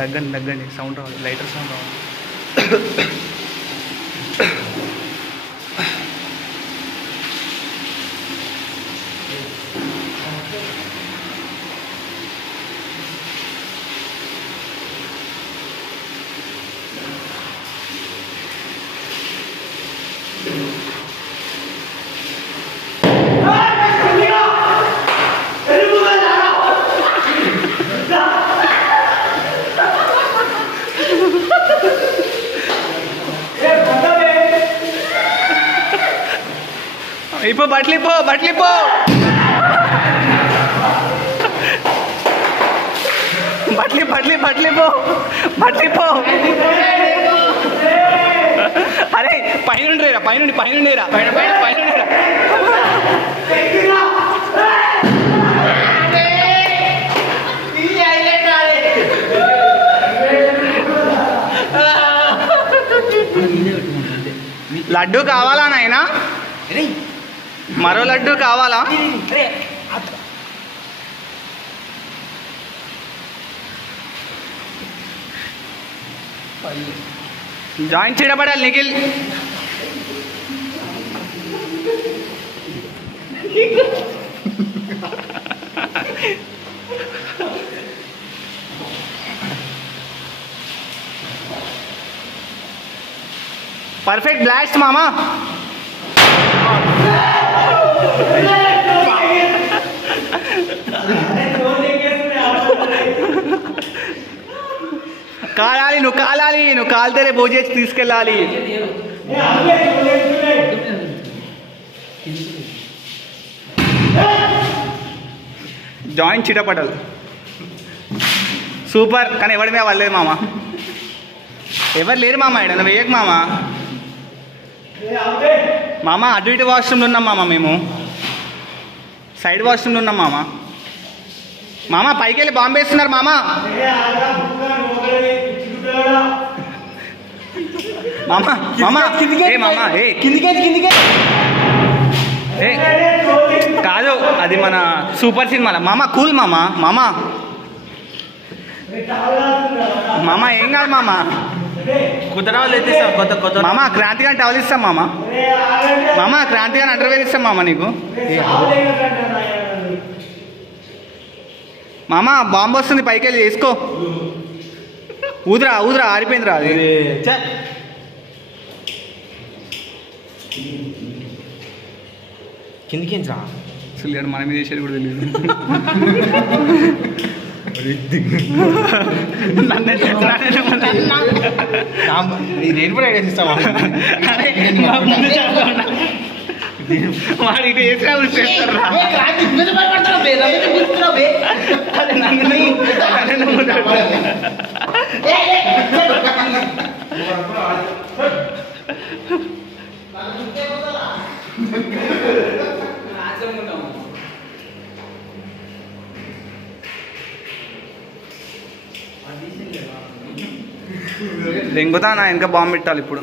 దగ్గండి sound రావాలి, lighter sound రావాలి. ఇప్పు బట్లిపో బట్లిపో బట్లి బట్లి బట్లిపో బట్లిపో. అరే పైనుండిరా పైనుండిరా పైనుండిరా. లడ్డు కావాలా నాయనా? మరో లడ్డు కావాలా? జాయింట్ చేయబడాలి నిఖిల్. పర్ఫెక్ట్ బ్లాస్ట్ మామా. కాలాలి నువ్వు కాలితేనే భోజేసి తీసుకెళ్ళాలి. జాయింట్ చిటపటలు సూపర్. కానీ ఎవరి మీద వాళ్ళలేదు మామ, ఎవరు లేరు మామ. ఇక్కడ వేయకు మామ. మామ అటు ఇటు వాష్రూమ్లో ఉన్నాం మామ, మేము సైడ్ వాష్రూమ్లో ఉన్నాం మామ. మామ పైకి వెళ్ళి బాంబు వేస్తున్నారు మామ. మామ మామ ఏ మామ ఏ కిందికే ఏ కాదు, అది మన సూపర్ సినిమా మామ. కూల్ మామ. మామ మామ ఏం కాదు మామ. కొత్త టవల్ ఎత్తిస్తాం. కొత్త మామ క్రాంతి గారిని టవల్ ఇస్తాం మామ. మామ క్రాంతి గారిని అండర్వేర్ ఇస్తాం మామ నీకు. మామ బాంబు వస్తుంది, పైకి వెళ్ళి వేసుకో. ఊదురా ఆరిపోయిందిరా అది. కిందికి రా. అసలు మన మీద చేసేది కూడా తెలియదు. నేను కూడా ఐడియా ఇస్తావా? వాడు ఇటు వేసినా చేస్తారు. దెంగుతా నా ఇంకా బాంబు పెట్టాలి ఇప్పుడు.